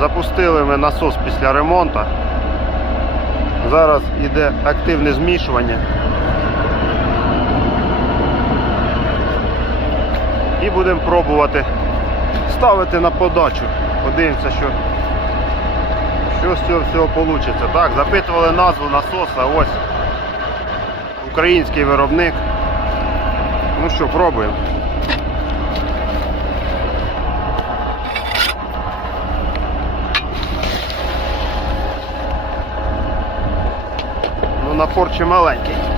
Запустили ми насос після ремонту. Зараз йде активне змішування. І будемо пробувати ставити на подачу. Подивимося, що, що з цього всього вийде. Так, запитували назву насоса. Ось український виробник. Ну що, пробуємо. Напор чи маленький.